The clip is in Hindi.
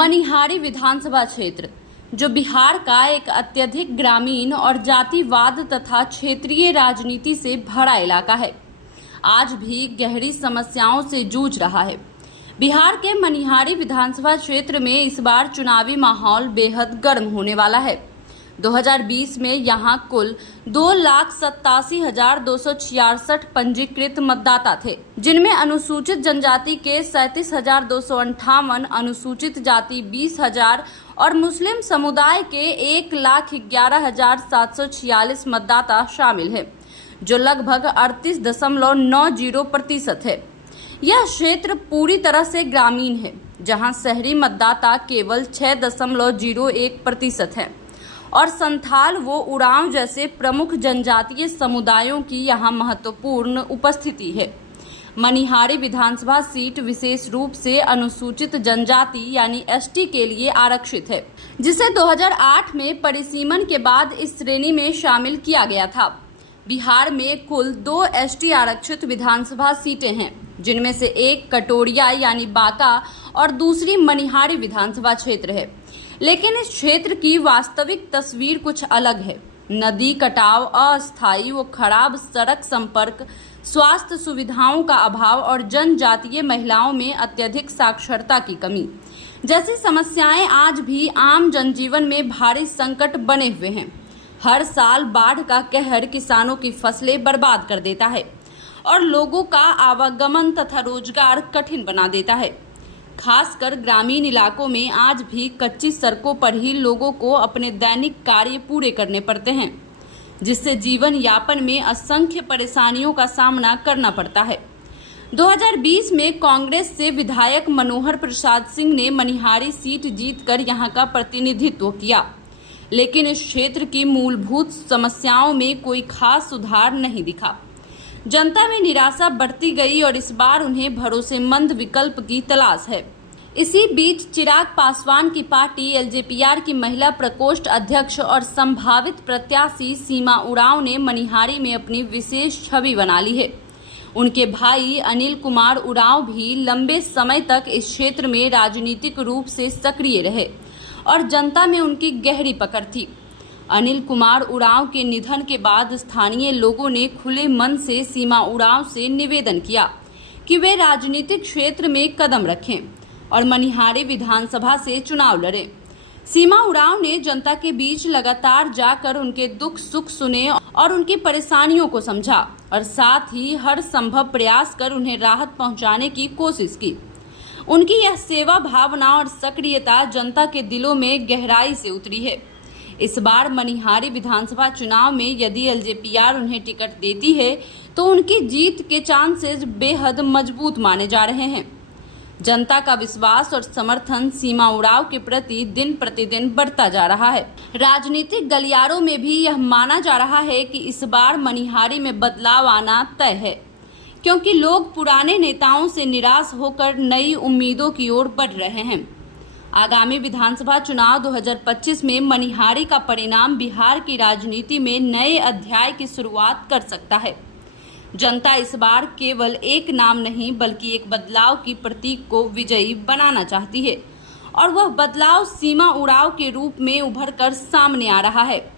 मनिहारी विधानसभा क्षेत्र, जो बिहार का एक अत्यधिक ग्रामीण और जातिवाद तथा क्षेत्रीय राजनीति से भरा इलाका है, आज भी गहरी समस्याओं से जूझ रहा है। बिहार के मनिहारी विधानसभा क्षेत्र में इस बार चुनावी माहौल बेहद गर्म होने वाला है। 2020 में यहां कुल 2,87,266 पंजीकृत मतदाता थे, जिनमें अनुसूचित जनजाति के 37,258, अनुसूचित जाति 20,000 और मुस्लिम समुदाय के 1,11,746 मतदाता शामिल है, जो लगभग 38.90% है। यह क्षेत्र पूरी तरह से ग्रामीण है, जहां शहरी मतदाता केवल 6.01% है और संथाल व उरांव जैसे प्रमुख जनजातीय समुदायों की यहां महत्वपूर्ण उपस्थिति है। मनिहारी विधानसभा सीट विशेष रूप से अनुसूचित जनजाति यानी एसटी के लिए आरक्षित है, जिसे 2008 में परिसीमन के बाद इस श्रेणी में शामिल किया गया था। बिहार में कुल 2 एसटी आरक्षित विधानसभा सीटें हैं, जिनमें से एक कटोरिया यानी बांका और दूसरी मनिहारी विधानसभा क्षेत्र है। लेकिन इस क्षेत्र की वास्तविक तस्वीर कुछ अलग है। नदी कटाव, अस्थायी व खराब सड़क संपर्क, स्वास्थ्य सुविधाओं का अभाव और जनजातीय महिलाओं में अत्यधिक साक्षरता की कमी जैसी समस्याएं आज भी आम जनजीवन में भारी संकट बने हुए हैं। हर साल बाढ़ का कहर किसानों की फसलें बर्बाद कर देता है और लोगों का आवागमन तथा रोजगार कठिन बना देता है। खासकर ग्रामीण इलाकों में आज भी कच्ची सड़कों पर ही लोगों को अपने दैनिक कार्य पूरे करने पड़ते हैं, जिससे जीवन यापन में असंख्य परेशानियों का सामना करना पड़ता है। 2020 में कांग्रेस से विधायक मनोहर प्रसाद सिंह ने मनिहारी सीट जीतकर यहां का प्रतिनिधित्व किया, लेकिन इस क्षेत्र की मूलभूत समस्याओं में कोई खास सुधार नहीं दिखा। जनता में निराशा बढ़ती गई और इस बार उन्हें भरोसेमंद विकल्प की तलाश है। इसी बीच चिराग पासवान की पार्टी एलजेपीआर की महिला प्रकोष्ठ अध्यक्ष और संभावित प्रत्याशी सीमा उरांव ने मनिहारी में अपनी विशेष छवि बना ली है। उनके भाई अनिल कुमार उरांव भी लंबे समय तक इस क्षेत्र में राजनीतिक रूप से सक्रिय रहे और जनता में उनकी गहरी पकड़ थी। अनिल कुमार उरांव के निधन के बाद स्थानीय लोगों ने खुले मन से सीमा उरांव से निवेदन किया कि वे राजनीतिक क्षेत्र में कदम रखें और मनिहारी विधानसभा से चुनाव लड़ें। सीमा उरांव ने जनता के बीच लगातार जाकर उनके दुख सुख सुने और उनकी परेशानियों को समझा और साथ ही हर संभव प्रयास कर उन्हें राहत पहुंचाने की कोशिश की। उनकी यह सेवा भावना और सक्रियता जनता के दिलों में गहराई से उतरी है। इस बार मनिहारी विधानसभा चुनाव में यदि एलजेपीआर उन्हें टिकट देती है तो उनकी जीत के चांसेस बेहद मजबूत माने जा रहे हैं। जनता का विश्वास और समर्थन सीमा उरांव के प्रति दिन प्रतिदिन बढ़ता जा रहा है। राजनीतिक गलियारों में भी यह माना जा रहा है कि इस बार मनिहारी में बदलाव आना तय है, क्योंकि लोग पुराने नेताओं से निराश होकर नई उम्मीदों की ओर बढ़ रहे हैं। आगामी विधानसभा चुनाव 2025 में मनिहारी का परिणाम बिहार की राजनीति में नए अध्याय की शुरुआत कर सकता है। जनता इस बार केवल एक नाम नहीं बल्कि एक बदलाव की प्रतीक को विजयी बनाना चाहती है और वह बदलाव सीमा उरांव के रूप में उभर कर सामने आ रहा है।